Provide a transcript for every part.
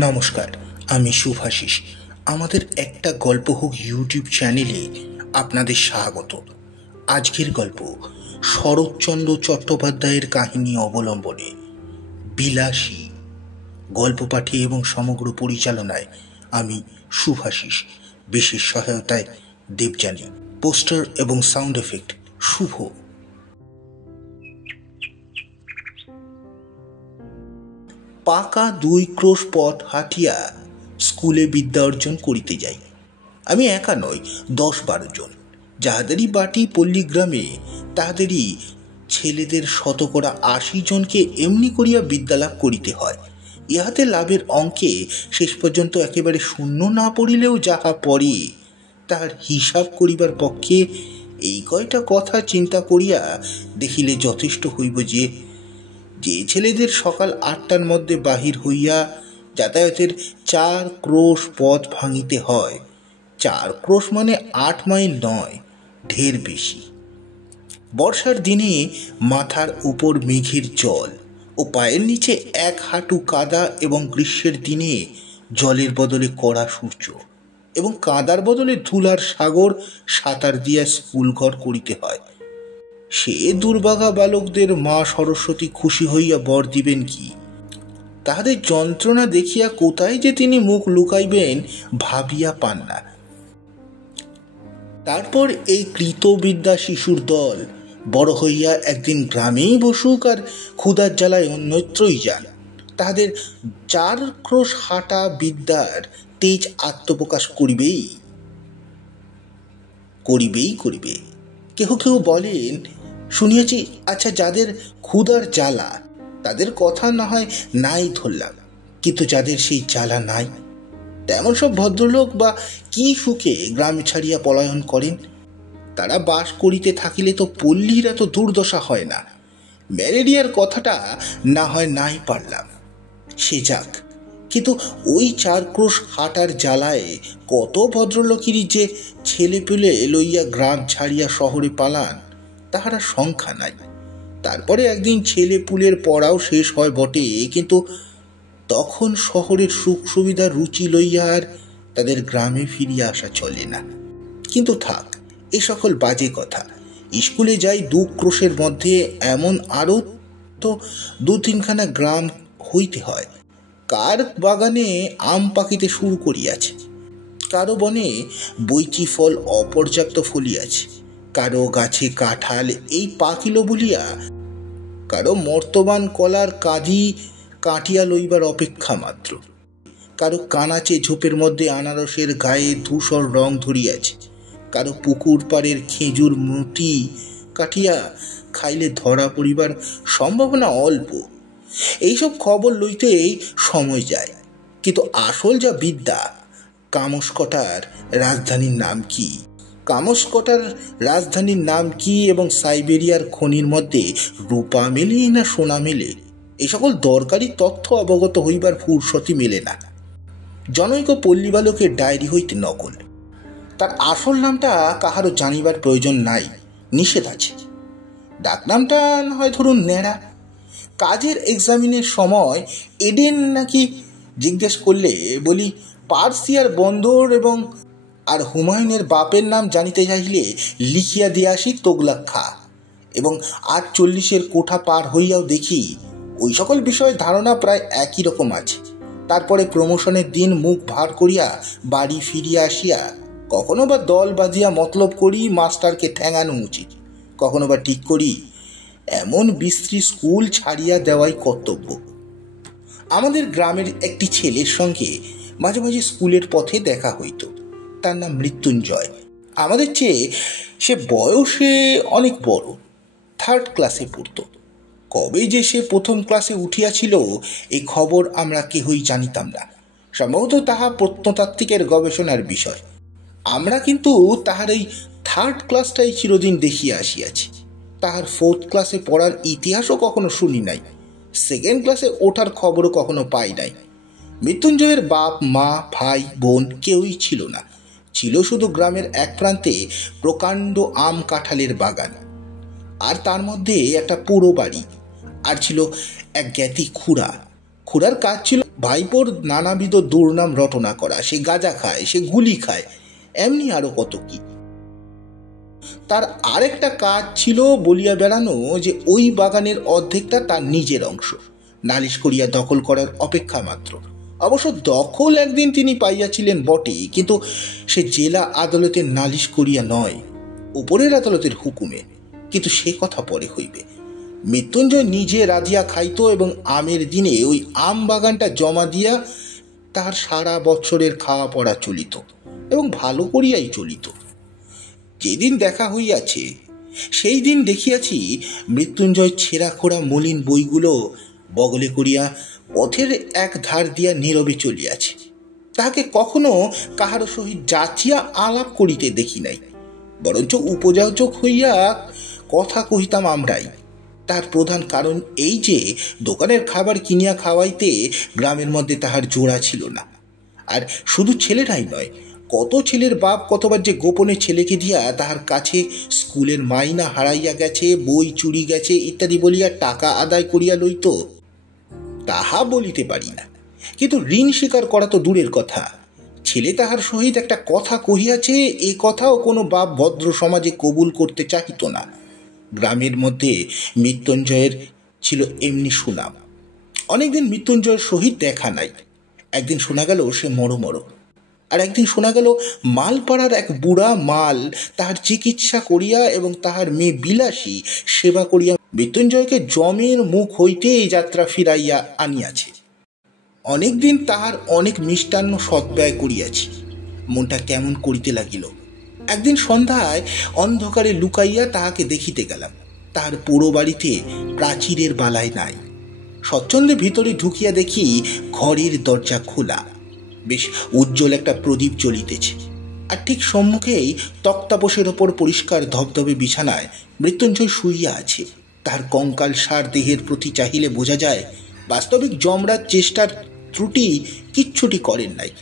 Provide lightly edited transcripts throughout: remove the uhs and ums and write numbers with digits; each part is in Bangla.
নমস্কার, আমি শুভাশিস। আমাদের একটা গল্প হোক ইউটিউব চ্যানেলে আপনাদের স্বাগত। আজকের গল্প শরৎচন্দ্র চট্টোপাধ্যায়ের কাহিনী অবলম্বনে বিলাসী। গল্প পাঠে এবং সমগ্র পরিচালনায় আমি শুভাশিস, বিশেষ সহায়তায় দেবযানী, পোস্টার এবং সাউন্ড এফেক্ট শুভ। পাকা 2 ক্রোশ পথ হাঁটিয়া স্কুলে বিদ্যা অর্জন করিতে যাই। আমি একা নই, 10-12 জন। যাহাদেরই বাটি পল্লীগ্রামে, তাহাদেরই ছেলেদের 80 জনকে এমনি করিয়া বিদ্যালাভ করিতে হয়। ইহাতে লাভের অঙ্কে শেষ পর্যন্ত একেবারে শূন্য না পড়িলেও যাহা পড়ে, তাহার হিসাব করিবার পক্ষে এই কয়টা কথা চিন্তা করিয়া দেখিলে যথেষ্ট হইব যে ছেলেদের সকাল 8টার মধ্যে বাহির হইয়া যাতায়াতের 4 ক্রোশ পথ ভাঙিতে হয়, 4 ক্রোশ মানে 8 মাইল নয়, ঢের বেশি। বর্ষার দিনে মাথার উপর মেঘের জল ও পায়ের নিচে 1 হাঁটু কাদা, এবং গ্রীষ্মের দিনে জলের বদলে কড়া সূর্য এবং কাদার বদলে ধুলার সাগর সাঁতার দিয়া স্কুলঘর করিতে হয়। সে দুর্ভাগা বালকদের মা সরস্বতী খুশি হইয়া বর দিবেন কি? তাহাদের যন্ত্রণা দেখিয়া কোথায় যে তিনি মুখ লুকাইবেন ভাবিয়া পান না। তারপর এই কৃতবিদ্যা শিশুর দল বড় হইয়া একদিন গ্রামেই বসুক আর ক্ষুধার জ্বালায় অন্যত্রই যান। তাহাদের 4 ক্রোশ হাঁটা বিদ্যার তেজ আত্মপ্রকাশ করিবেই করিবে। কেহ বলেন, শুনিয়াছি, আচ্ছা, যাদের ক্ষুধার জ্বালা তাদের কথা না হয় নাই ধরলাম, কিন্তু যাদের সেই জ্বালা নাই, তেমন সব ভদ্রলোক বা কি সুখে গ্রাম ছাড়িয়া পলায়ন করেন? তারা বাস করিতে থাকিলে তো পল্লীর এত দুর্দশা হয় না। ম্যালেরিয়ার কথাটা না হয় নাই পারলাম, সে যাক, কিন্তু ওই 4 ক্রোশ হাঁটার জ্বালায় কত ভদ্রলোকেরই যে ছেলে পেলে লইয়া গ্রাম ছাড়িয়া শহরে পালান, তাহারা সংখ্যা নাই। তারপরে একদিন ছেলে পুলের পড়াও শেষ হয় বটে, কিন্তু তখন শহরের সুখ সুবিধার রুচি লইয়া আর তাদের গ্রামে ফিরিয়া আসা চলে না। কিন্তু থাক, এ সকল বাজে কথা। স্কুলে যাই 2 ক্রোশের মধ্যে, এমন আরও তো 2-3খানা গ্রাম হইতে হয়। কার বাগানে আম পাকিতে শুরু করিয়াছে, কারো বনে বৈচি ফল অপর্যাপ্ত ফলিয়াছে, কারো গাছে কাঁঠাল এই পাকিল বলিয়া কারো মর্তবান কলার কাঁধি কাটিয়া লইবার অপেক্ষা মাত্র, কারো কানাচে ঝোপের মধ্যে আনারসের গায়ে ধূসর রং ধরিয়াছে, কারো পুকুর পাড়ের খেজুর মুটি কাটিয়া খাইলে ধরা পড়িবার সম্ভাবনা অল্প। এইসব খবর লইতেই সময় যায়। কিন্তু আসল যা বিদ্যা, কামসকটার রাজধানীর নাম কি এবং সাইবেরিয়ার খনির মধ্যে রূপা মেলে না সোনা মেলে, এই সকল দরকারি তথ্য অবগত হইবার ফুরসতি মেলে না। জনৈক পল্লী বালকের ডায়েরি হইতে নকল। তার আসল নামটা কাহারও জানিবার প্রয়োজন নাই, নিষেধ আছে। ডাকনামটা না হয় ধরুন ন্যাড়া। কাজের এক্সামিনের সময় এডেন নাকি জিজ্ঞেস করলে বলি পার্সিয়ার বন্দর এবং আর হুমায়ুনের বাপের নাম জানিতে চাইলে লিখিয়া দিয়ে আসি তোগলাক খা, এবং 48-এর কোঠা পার হইয়াও দেখি ওই সকল বিষয়ে ধারণা প্রায় একই রকম আছে। তারপরে প্রমোশনের দিন মুখ ভার করিয়া বাড়ি ফিরিয়া আসিয়া কখনো বা দল বাঁধিয়া মতলব করি মাস্টারকে ঠ্যাঙানো উচিত, কখনো বা ঠিক করি এমন বিশ্রী স্কুল ছাড়িয়া দেওয়াই কর্তব্য। আমাদের গ্রামের একটি ছেলের সঙ্গে মাঝে মাঝে স্কুলের পথে দেখা হইত। তার নাম মৃত্যুঞ্জয়। আমাদের চেয়ে সে বয়সে অনেক বড়, 3rd ক্লাসে পড়ত। কবে যে সে 1ম ক্লাসে উঠিয়াছিল এই খবর আমরা কেহই জানিতাম না। সম্ভবত তাহা প্রত্নতাত্ত্বিকের গবেষণার বিষয়। আমরা কিন্তু তাহার এই 3rd ক্লাসটাই চিরদিন দেখিয়া আসিয়াছি। তাহার 4th ক্লাসে পড়ার ইতিহাসও কখনো শুনি নাই, 2nd ক্লাসে ওঠার খবরও কখনো পাই নাই। মৃত্যুঞ্জয়ের বাপ মা ভাই বোন কেউই ছিল না। ছিল শুধু গ্রামের এক প্রান্তে প্রকাণ্ড আম কাঁঠালের বাগান, আর তার মধ্যে একটা পুরো বাড়ি, আর ছিল এক জ্ঞাতি খুড়ার কাজ ছিল ভাইপোর নানাবিধ দুর্নাম রটনা করা, সে গাঁজা খায়, সে গুলি খায়, এমনি আরো কত কি। তার আরেকটা কাজ ছিল বলিয়া বেড়ানো যে ওই বাগানের অর্ধেকটা তার নিজের অংশ, নালিশ করিয়া দখল করার অপেক্ষা মাত্র। অবশ্য দখল একদিন তিনি পাইয়াছিলেন বটে, কিন্তু সে জেলা আদালতের নালিশ করিয়া নয়, উপরের আদালতের হুকুমে। কিন্তু সে কথা পরে হইবে। মৃত্যুঞ্জয় নিজে রাধিয়া খাইত এবং আমের দিনে ওই আম বাগানটা জমা দিয়া তার সারা বৎসরের খাওয়া পড়া চলিত, এবং ভালো করিয়াই চলিত। যেদিন দেখা হইয়াছে সেই দিন দেখিয়াছি মৃত্যুঞ্জয় ছেঁড়া খোড়া মলিন বইগুলো বগলে করিয়া পথের এক ধার দিয়া নীরবে চলিয়াছে। তাহাকে কখনো কাহারো সহিত যাচিয়া আলাপ করিতে দেখি নাই, বরঞ্চ উপযাচক হইয়া কথা কহিতাম আমরাই। তার প্রধান কারণ এই যে দোকানের খাবার কিনিয়া খাওয়াইতে গ্রামের মধ্যে তাহার জোড়া ছিল না। আর শুধু ছেলেরাই নয়, কত ছেলের বাপ কতবার যে গোপনে ছেলেকে দিয়া তাহার কাছে স্কুলের মাইনা হারাইয়া গেছে, বই চুরি গেছে ইত্যাদি বলিয়া টাকা আদায় করিয়া লইত, তাহা বলিতে পারি না। কিন্তু ঋণ স্বীকার করা তো দূরের কথা, ছেলে তাহার সহিত একটা কথা কহিয়াছে এ কথাও কোনো বাপ ভদ্র সমাজে কবুল করতে চাহিত না। গ্রামের মধ্যে মৃত্যুঞ্জয়ের ছিল এমনি সুনাম। অনেকদিন মৃত্যুঞ্জয়ের সহিত দেখা নাই। একদিন শোনা গেল সে মরো, আর একদিন শোনা গেল মালপাড়ার এক বুড়া মাল তাহার চিকিৎসা করিয়া এবং তাহার মেয়ে বিলাসী সেবা করিয়া মৃত্যুঞ্জয়কে জমের মুখ হইতে এই যাত্রা ফিরাইয়া আনিয়াছে। অনেকদিন তাহার অনেক মিষ্টান্ন সদ্ব্যয় করিয়াছি। মনটা কেমন করিতে লাগিল। একদিন সন্ধ্যায় অন্ধকারে লুকাইয়া তাহাকে দেখিতে গেলাম। তাহার পুরো বাড়িতে প্রাচীরের বালাই নাই। স্বচ্ছন্দে ভিতরে ঢুকিয়া দেখি ঘরের দরজা খোলা, বেশ উজ্জ্বল একটা প্রদীপ জ্বলিতেছে, আর ঠিক সম্মুখেই তক্তাপোষের ওপর পরিষ্কার ধবধবে বিছানায় মৃত্যুঞ্জয় শুইয়া আছে। তাহার কঙ্কাল সার দেহের প্রতি চাহিলে বোঝা যায় বাস্তবিক যমরাজ চেষ্টার ত্রুটি কিচ্ছুটি করেন নাই,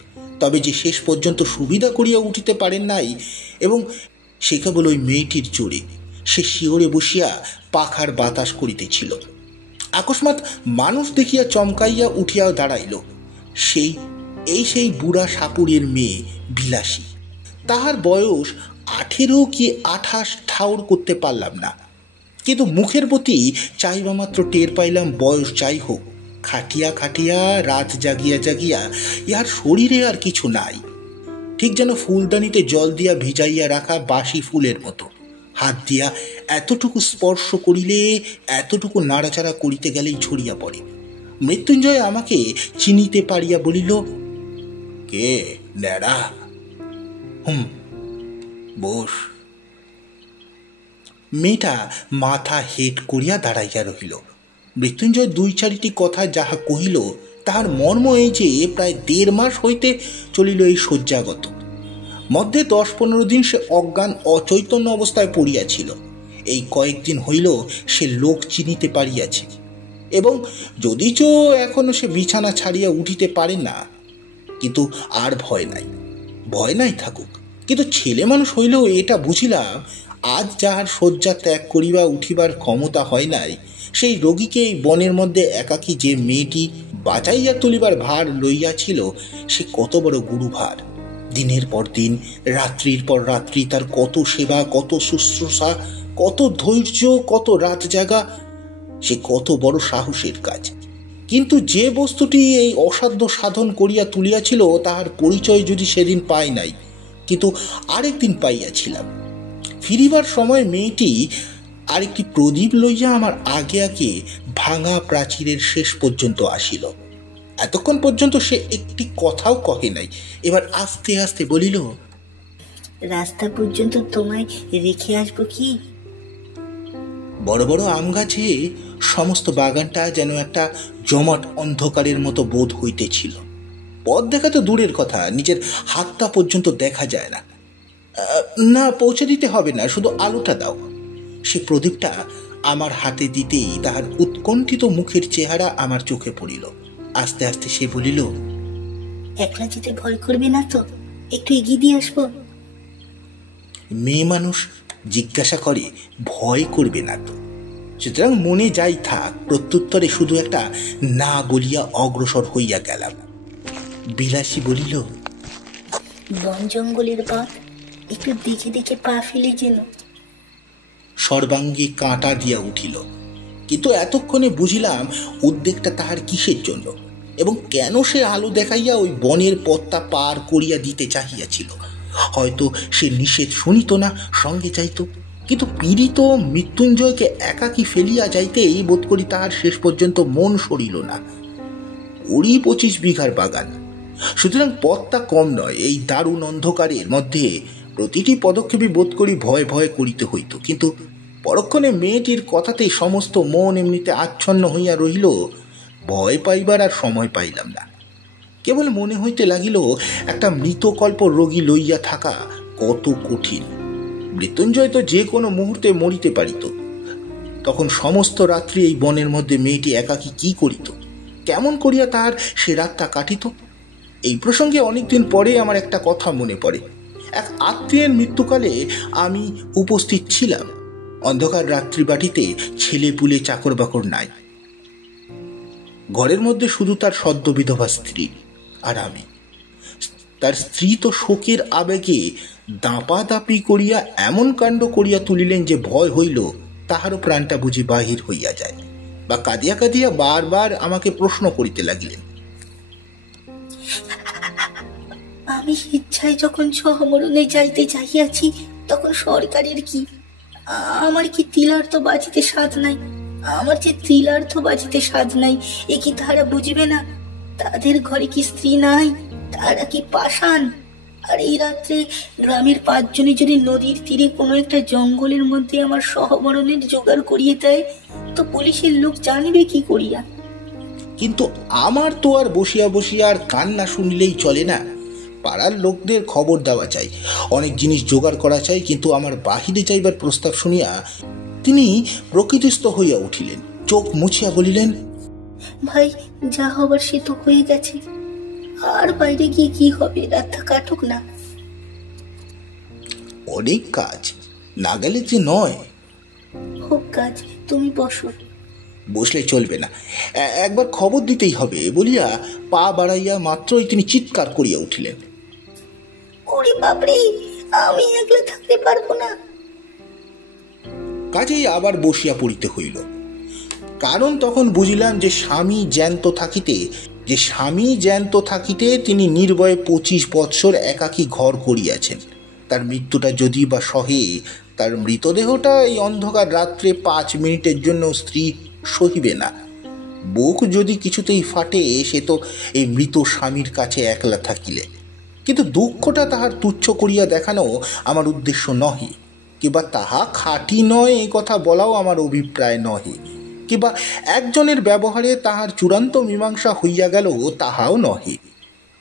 তবে যে শেষ পর্যন্ত সুবিধা করিয়া উঠিতে পারেন নাই, এবং সে কেবল ওই মেয়েটির জোরে। সে শিওরে বসিয়া পাখার বাতাস করিতেছিল। আকস্মাৎ মানুষ দেখিয়া চমকাইয়া উঠিয়া দাঁড়াইল। সেই বুড়া সাপুরের মেয়ে বিলাসী। তাহার বয়স 18 কি 28 ঠাউর করতে পারলাম না, কিন্তু মুখের প্রতি চাইবা মাত্র টের পাইলাম বয়স যাই হোক, খাটিয়া খাটিয়া রাত জাগিয়া জাগিয়া ইহার শরীরে আর কিছু নাই। ঠিক যেন ফুলদানিতে জল দিয়া ভিজাইয়া রাখা বাসি ফুলের মতো। হাত দিয়া এতটুকু স্পর্শ করিলে, এতটুকু নাড়াচাড়া করিতে গেলেই ছড়িয়া পড়ে। মৃত্যুঞ্জয় আমাকে চিনিতে পারিয়া বলিল, কে ন্যাড়া? বস। মেয়েটা মাথা হেট করিয়া দাঁড়াইয়া রহিল। মৃত্যুঞ্জয় 2-4টি কথা যাহা কহিল তাহার মর্ম এই যে প্রায় 1.5 মাস হইতে চলিল এই শয্যাগত। মধ্যে 10-15 দিন সে অজ্ঞান অচৈতন্য অবস্থায় পড়িয়াছিল। এই কয়েকদিন হইল সে লোক চিনিতে পারিয়াছে, এবং যদিচ এখনো সে বিছানা ছাড়িয়া উঠিতে পারে না, কিন্তু আর ভয় নাই থাকুক। কিন্তু ছেলে মানুষ হইলেও এটা বুঝিলাম, আজ যাহার শয্যা ত্যাগ করিবা উঠিবার ক্ষমতা হয় নাই, সেই রোগীকে এই বনের মধ্যে একাকী যে মেয়েটি বাঁচাইয়া তুলিবার ভার লইয়াছিল, সে কত বড় গুরুভার। দিনের পর দিন, রাত্রির পর রাত্রি তার কত সেবা, কত শুশ্রূষা, কত ধৈর্য, কত রাত জাগা, সে কত বড় সাহসের কাজ। কিন্তু যে বস্তুটি এই অসাধ্য সাধন করিয়া তুলিয়াছিল তাহার পরিচয় যদি সেদিন পাই নাই, কিন্তু আরেকদিন পাইয়াছিলাম। ফিরিবার সময় মেয়েটি আরেকটি প্রদীপ লইয়া আমার আগে আগে ভাঙা প্রাচীরের শেষ পর্যন্ত আসিল। এতক্ষণ পর্যন্ত সে একটি কথাও কহে নাই। এবার আস্তে আস্তে বলিল, রাস্তা পর্যন্ত তোমায় রেখে আসবো কি? বড় বড় আম গাছে সমস্ত বাগানটা যেন একটা জমাট অন্ধকারের মতো বোধ হইতেছিল। পথ দেখা তো দূরের কথা, নিজের হাতটা পর্যন্ত দেখা যায় না। না, পৌঁছে দিতে হবে না, শুধু আলোটা দাও। সে প্রদীপটা আমার হাতে দিতেই তাহার উৎকণ্ঠিত মুখের চেহারা আমার চোখে পড়িল। আস্তে আস্তে সে বলিল, একলা যেতে ভয় করবে না তো? একটু এগিয়ে দিয়ে আসবো। মেয়ে মানুষ জিজ্ঞাসা করে ভয় করবে না তো? সুতরাং মনে যাই থাক, প্রত্যুত্তরে শুধু একটা না বলিয়া অগ্রসর হইয়া গেলাম। বিলাসী বলিল, বন জঙ্গলের পথ, একটু দেখে দেখে পা ফেলে যেন। সর্বাঙ্গে কাঁটা দিয়া উঠিল, কিন্তু এতক্ষণে বুঝিলাম উদ্বেগটা তাহার কিসের জন্য এবং কেন সে আলো দেখাইয়া ওই বনের পথটা পার করিয়া দিতে চাহিয়াছিল। হয়তো সে নিষেধ শুনিত না, সঙ্গে চাইত, কিন্তু পীড়িত মৃত্যুঞ্জয়কে একাকী ফেলিয়া যাইতেই বোধ করি তাহার শেষ পর্যন্ত মন সরিল না। ২০-২৫ বিঘার বাগান, সুতরাং পথটা কম নয়। এই দারুণ অন্ধকারের মধ্যে প্রতিটি পদক্ষেপে বোধ করি ভয় ভয় করিতে হইত, কিন্তু পরক্ষণে মেয়েটির কথাতেই সমস্ত মন এমনিতে আচ্ছন্ন হইয়া রহিল। ভয় পাইবার আর সময় পাইলাম না। কেবল মনে হইতে লাগিল একটা মৃতকল্প রোগী লইয়া থাকা কত কঠিন। মৃত্যুঞ্জয় তো যে কোনো মুহূর্তে মরিতে পারিত। তখন সমস্ত রাত্রি এই বনের মধ্যে মেয়েটি একাকী কি করিত, কেমন করিয়া তাহার সে রাতটা কাটিত? এই প্রসঙ্গে অনেকদিন পরে আমার একটা কথা মনে পড়ে। এক আত্মীয়ের মৃত্যুকালে আমি উপস্থিত ছিলাম। অন্ধকার রাত্রি বাটিতে ছেলে পুলে চাকর বাকর নাই। ঘরের মধ্যে শুধু তার সদ্য বিধবা স্ত্রী আর আমি। তার স্ত্রী তো শোকের আবেগে দাপাদাপি করিয়া এমন কাণ্ড করিয়া তুলিলেন যে ভয় হইল তাহারও প্রাণটা বুঝি বাহির হইয়া যায়, বা কাঁদিয়া কাঁদিয়া বারবার আমাকে প্রশ্ন করিতে লাগিলেন। আমি ইচ্ছায় যখন সহমরণে যাইতে চাহিয়াছি, তখন সরকারের কি? আমার কি তিলার্থ বাজিতে সাধ নাই? আমার যে তিলার্থ বাজিতে সাধ নাই, এ কি তারা বুঝবে না? তাদের ঘরে কি স্ত্রী নাই? তারা কি পাষাণ? আর এই রাত্রে গ্রামের ৫ জনে যদি নদীর তীরে কোনো একটা জঙ্গলের মধ্যে আমার সহমরণের জোগাড় করিয়ে দেয়, তো পুলিশের লোক জানবে কি করিয়া? কিন্তু আমার তো আর বসিয়া বসিয়া আর কান্না শুনিলেই চলে না। পাড়ার লোকদের খবর দেওয়া চাই, অনেক জিনিস জোগাড় করা চাই। কিন্তু আমার বাহিরে যাইবার প্রস্তাব শুনিয়া তিনি প্রকৃতিস্থ হইয়া উঠিলেন, চোখ মুছিয়া বলিলেন, ভাই, যা হবার সে তো হয়ে গেছে, আর বাইরে গিয়ে কি হবে? রাতটা কাটুক না। অনেক কাজ, না গেলে যে নয়। হোক কাজ, তুমি বসো। বসলে চলবে না, একবার খবর দিতেই হবে বলিয়া পা বাড়াইয়া মাত্রই তিনি চিৎকার করিয়া উঠিলেন, ওরে বাপরে, আমি একলা থাকতে পারবো না। কাজেই আবার বসিয়া পড়িতে হইল। কারণ তখন বুঝিলাম যে স্বামী জ্যান্ত থাকিতে তিনি নির্ভয়ে ২৫ বৎসর একাকী ঘর করিয়াছেন। তার মৃত্যুটা যদি বা সহে, তার মৃতদেহটা এই অন্ধকার রাত্রে ৫ মিনিটের জন্য স্ত্রী সহিবে না। বুক যদি কিছুতেই ফাটে, সে তো এই মৃত স্বামীর কাছে একলা থাকিলে। কিন্তু দুঃখটা তাহার তুচ্ছ করিয়া দেখানো আমার উদ্দেশ্য নহে, কিংবা তাহা খাঁটি নয় এই কথা বলাও আমার অভিপ্রায় নহে, কিংবা একজনের ব্যবহারে তাহার চূড়ান্ত মীমাংসা হইয়া গেল তাহাও নহে।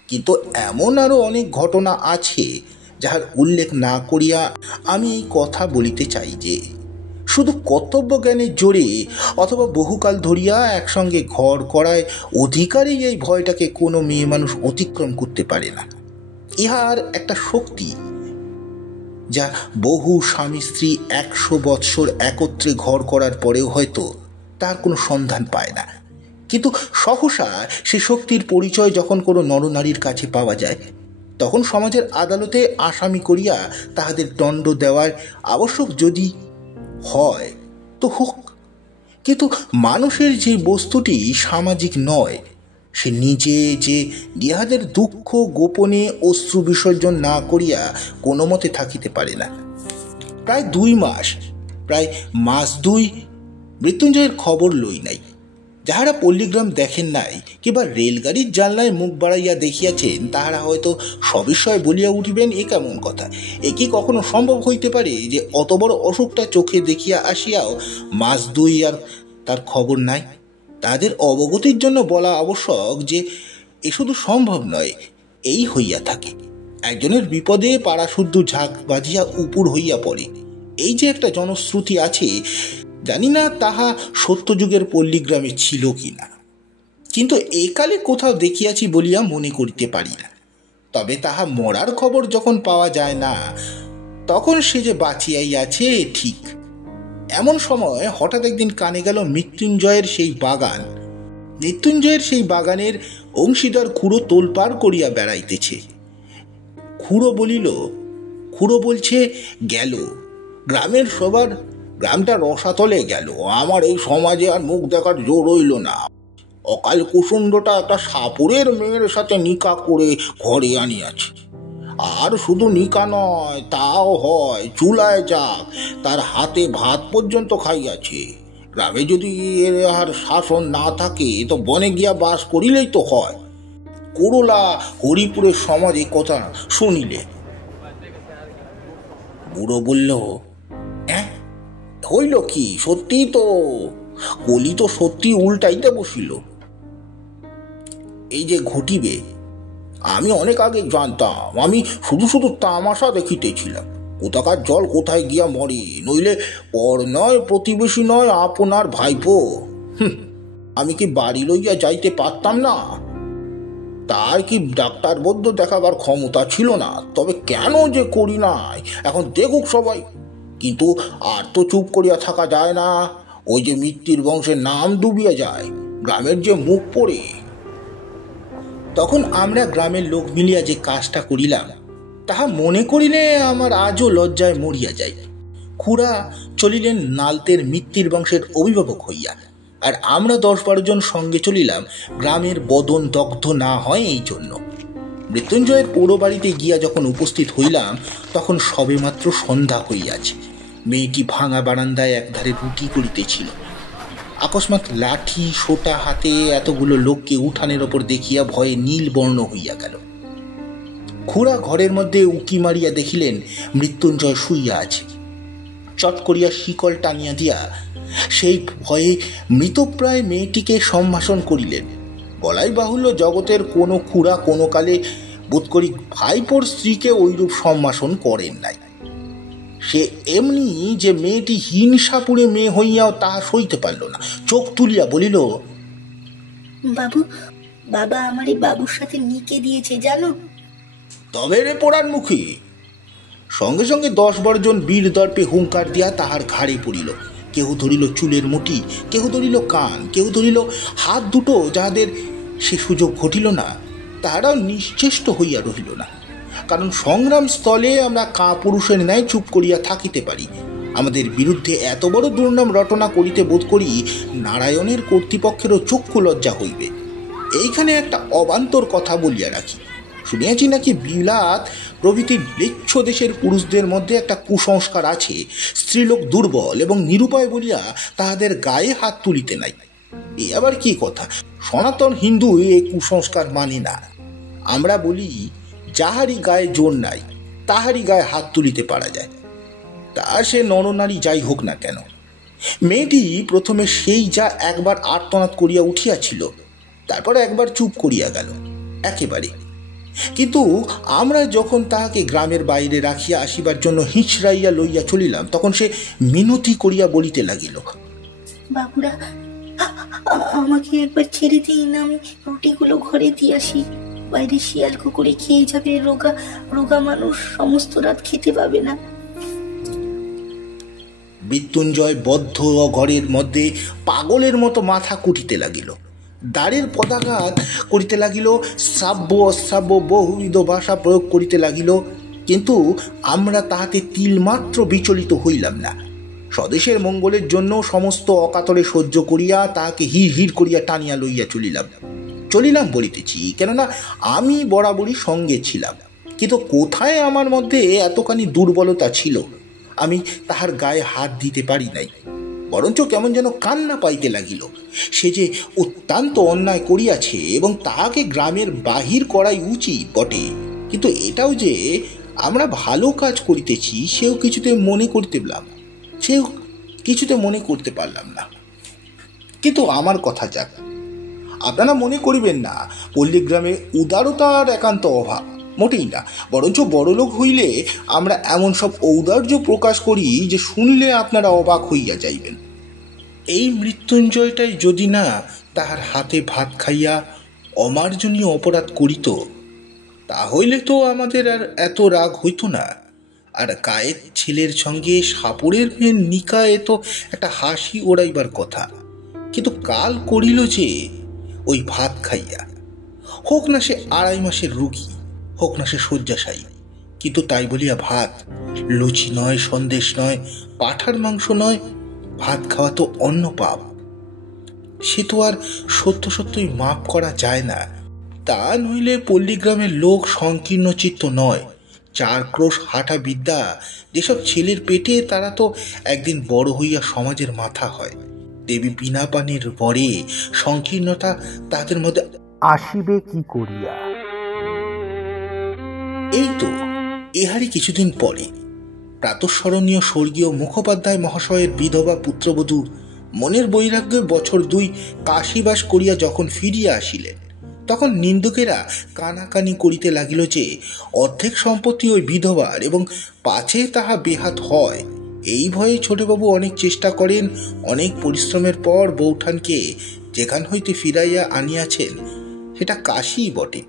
কিন্তু এমন আরও অনেক ঘটনা আছে যাহার উল্লেখ না করিয়া আমি এই কথা বলিতে চাই যে শুধু কর্তব্য জ্ঞানের জোরে অথবা বহুকাল ধরিয়া একসঙ্গে ঘর করায় অধিকারেই এই ভয়টাকে কোনো মেয়ে মানুষ অতিক্রম করতে পারে না। ইহার একটা শক্তি যা বহু স্বামী স্ত্রী ১০০ বৎসর একত্রে ঘর করার পরেও হয়তো তার কোনো সন্ধান পায় না। কিন্তু সহসা সে শক্তির পরিচয় যখন কোনো নরনারীর কাছে পাওয়া যায়, তখন সমাজের আদালতে আসামি করিয়া তাহাদের দণ্ড দেওয়ার আবশ্যক যদি হয় তো হোক। কিন্তু মানুষের যে বস্তুটি সামাজিক নয়, সে নিজে যে ইহাদের দুঃখ গোপনে অশ্রু বিসর্জন না করিয়া কোনো মতে থাকিতে পারে না। প্রায় ২ মাস, প্রায় মাস ২ মৃত্যুঞ্জয়ের খবর লই নাই। যাহারা পল্লীগ্রাম দেখেন নাই কিংবা রেলগাড়ির জানলায় মুখ বাড়াইয়া দেখিয়াছেন, তাহারা হয়তো সবিস্ময়ে বলিয়া উঠিবেন, এ কেমন কথা? এ কি কখনো সম্ভব হইতে পারে যে অত বড় অসুখটা চোখে দেখিয়া আসিয়াও মাস ২ আর তার খবর নাই? তাদের অবগতির জন্য বলা আবশ্যক যে এ শুধু সম্ভব নয়, এই হইয়া থাকে। একজনের বিপদে পাড়া শুদ্ধ ঝাঁক বাজিয়া উপুর হইয়া পড়ে, এই যে একটা জনশ্রুতি আছে, জানি না তাহা সত্যযুগের পল্লীগ্রামে ছিল কি না, কিন্তু একালে কোথাও দেখিয়াছি বলিয়া মনে করিতে পারি না। তবে তাহা মরার খবর যখন পাওয়া যায় না, তখন সে যে বাঁচিয়াই আছে ঠিক। এমন সময় হঠাৎ একদিন কানে গেল মৃত্যুঞ্জয়ের সেই বাগান। মৃত্যুঞ্জয়ের সেই বাগানের অংশীদার খুড়ো তোলপাড় করিয়া বেড়াইতেছে। খুড়ো বলছে, গেল গ্রামের সবার, গ্রামটা রসাতলে গেল, আমার এই সমাজে আর মুখ দেখার জোর রইল না। অকাল কুসুণ্ডটা একটা সাপুরের মেয়ের সাথে নিকা করে ঘরে আনিয়াছে। আর শুধু নিকা নয়, তাও হয় চুলায় যাক, তার হাতে ভাত পর্যন্ত খাইয়াছে। গ্রামে যদি এর আর শাসন না থাকে তো বনে গিয়া বাস করিলেই তো হয়। করলা হরিপুরের সমাজে কথা শুনিলে। বুড়ো বলল, হ্যাঁ হইল কি? সত্যি তো, কলি তো সত্যি উল্টাইতে বসিল। এই যে ঘটিবে, আমি অনেক আগে জানতাম। আমি শুধু শুধু তামাশা দেখিতেছিলাম। কোথাকার জল কোথায় গিয়া মরে, নইলে পর নয় প্রতিবেশী নয় আপনার ভাইপো। আমি কি বাড়ি লইয়া যাইতে পারতাম না? তার কি ডাক্তার বৈদ্য দেখাবার ক্ষমতা ছিল না? তবে কেন যে করি নাই, এখন দেখুক সবাই। কিন্তু আর তো চুপ করিয়া থাকা যায় না। ওই যে মৃত্যুর বংশের নাম ডুবিয়া যায়, গ্রামের যে মুখ পড়ে। তখন আমরা গ্রামের লোক মিলিয়া যে কাজটা করিলাম, তাহা মনে করিলে আমার আজও লজ্জায় মরিয়া যায়। খুড়া চলিলেন নালতের মৃত্যুর বংশের অভিভাবক হইয়া, আর আমরা 10-12 জন সঙ্গে চলিলাম গ্রামের বদন দগ্ধ না হয় এই জন্য। মৃত্যুঞ্জয়ের পৌর বাড়িতে গিয়া যখন উপস্থিত হইলাম, তখন সবেমাত্র সন্ধ্যা হইয়াছে। মেয়েটি ভাঙা বারান্দায় একধারে রুটি করিতেছিল। আকস্মাৎ লাঠি সোটা হাতে এতগুলো লোককে উঠানের ওপর দেখিয়া ভয়ে নীল বর্ণ হইয়া গেল। খুড়া ঘরের মধ্যে উকি মারিয়া দেখিলেন মৃত্যুঞ্জয় শুইয়া আছে। চট করিয়া শিকল টানিয়া দিয়া সেই ভয়ে মৃতপ্রায় মেয়েটিকে সম্ভাষণ করিলেন। বলাই বাহুল্য, জগতের কোনো খুড়া কোনো কালে বোধ করি ভাইপোর স্ত্রীকে ওইরূপ সম্ভাষণ করেন নাই। সে এমনি যে মেয়েটি হিংসাপুরে মেয়ে হইয়াও তাহা সইতে পারল না। চোখ তুলিয়া বলিল, বাবা আমার এই বাবুর সাথে নিকে দিয়েছে জানো। তবে রে পোড়ার মুখী! সঙ্গে সঙ্গে 10-12 জন বীর দর্পে হুঙ্কার দিয়া তাহার ঘাড়ে পড়িল। কেহ ধরিল চুলের মুঠি, কেহ ধরিল কান, কেহ ধরিল হাত দুটো। যাহাদের সে সুযোগ ঘটিল না, তাহারাও নিশ্চেষ্ট হইয়া রহিল না। কারণ সংগ্রাম স্থলে আমরা কাপুরুষের ন্যায় চুপ করিয়া থাকিতে পারি। আমাদের বিরুদ্ধে এত বড় দুর্নাম রটনা করিতে বোধ করি নারায়ণের কর্তৃপক্ষেরও চক্ষু লজ্জা হইবে। এইখানে একটা অবান্তর কথা বলিয়া রাখি। শুনিয়াছি নাকি বিলাত প্রভৃতি ম্লেচ্ছ দেশের পুরুষদের মধ্যে একটা কুসংস্কার আছে, স্ত্রীলোক দুর্বল এবং নিরুপায় বলিয়া তাহাদের গায়ে হাত তুলিতে নাই। এ আবার কি কথা? সনাতন হিন্দু এই কুসংস্কার মানে না। আমরা বলি, যাহারই গায়ে জোর নাই তাহারই গায়ে হাত তুলিতে পারা যায়, তা সে নরনারী যাই হোক না কেন। মেয়েটি প্রথমে সেই যা একবার আর্তনাদ করিয়া উঠিয়াছিল, তারপর একবার চুপ করিয়া গেল একেবারে। কিন্তু আমরা যখন তাহাকে গ্রামের বাইরে রাখিয়া আসিবার জন্য হিঁচড়াইয়া লইয়া চলিলাম, তখন সে মিনতি করিয়া বলিতে লাগিল, বাবুরা আমাকে একবার ছেড়ে দিন, আমি রুটিগুলো ঘরে দিয়ে আসি। বাইরে শিয়াল কুকুরে খেয়ে যাবে, রোগা রোগা মানুষ সমস্ত রাত খেতে পাবে না। মৃত্যুঞ্জয় বদ্ধ ঘরের মধ্যে পাগলের মতো মাথা কুটিতে লাগিল, দ্বারের পদাঘাত করিতে লাগিল, শ্রাব্য অশ্রাব্য বহুবিধ ভাষা প্রয়োগ করিতে লাগিল। কিন্তু আমরা তাহাতে তিলমাত্র বিচলিত হইলাম না। স্বদেশের মঙ্গলের জন্য সমস্ত অকাতরে সহ্য করিয়া তাহাকে হির হির করিয়া টানিয়া লইয়া চলিলাম বলিতেছি, কেননা আমি বরাবরই সঙ্গে ছিলাম। কিন্তু কোথায় আমার মধ্যে এতখানি দুর্বলতা ছিল, আমি তাহার গায়ে হাত দিতে পারি নাই। বরঞ্চ কেমন যেন কান্না পাইতে লাগিল। সে যে অত্যন্ত অন্যায় করিয়াছে এবং তাহাকে গ্রামের বাহির করাই উচিত বটে, কিন্তু এটাও যে আমরা ভালো কাজ করিতেছি সেও কিছুতে মনে করতে পারলাম না। কিন্তু আমার কথা যাক, আপনারা মনে করিবেন না পল্লীগ্রামে উদারতার একান্ত অভাব, মোটেই না। বরঞ্চ বড়লোক হইলে আমরা এমন সব ঔদার্য প্রকাশ করি যে শুনলে আপনারা অবাক হইয়া যাইবেন। এই মৃত্যুঞ্জয়টাই যদি না তাহার হাতে ভাত খাইয়া অমার্জনীয় অপরাধ করিত, তাহলে তো আমাদের আর এত রাগ হইত না। আর গায়ের ছেলের সঙ্গে সাপুরের মেয়ের নিকায়ে তো একটা হাসি ওড়াইবার কথা, কিন্তু কাল করিল যে ওই ভাত খাইয়া। হোক না সে 2.5 মাসের রুগী, হোক না সে শয্যাশায়ী, কিন্তু তাই বলিয়া ভাত, লুচি নয়, সন্দেশ নয়, পাঁঠার মাংস নয়, ভাত খাওয়া তো অন্য পাপ। সে তো আর সত্য সত্যই মাপ করা যায় না। তা নইলে পল্লীগ্রামের লোক সংকীর্ণ চিত্ত নয়। 4 ক্রোশ হাঁটা বিদ্যা যেসব ছেলের পেটে, তারা তো একদিন বড় হইয়া সমাজের মাথা হয়। দেবী বিনা পানির বরে সংকীর্ণতা তাদের মধ্যে আসিবে কি করিয়া? এই তো এহারি কিছুদিন পরে প্রাতঃস্মরণীয় স্বর্গীয় মুখোপাধ্যায় মহাশয়ের বিধবা পুত্রবধূ মনের বৈরাগ্যে বছর 2 কাশীবাস করিয়া যখন ফিরিয়া আসিলেন, তখন নিন্দুকেরা কানাকানি করিতে লাগিল যে অর্ধেক সম্পত্তি ওই বিধবার, এবং পাছে তাহা বেহাত হয় এই ভয়ে ছোটবাবু অনেক চেষ্টা করেন। অনেক পরিশ্রমের পর বৌঠানকে যেখান হইতে ফিরাইয়া আনিয়াছেন সেটা কাশী বটে।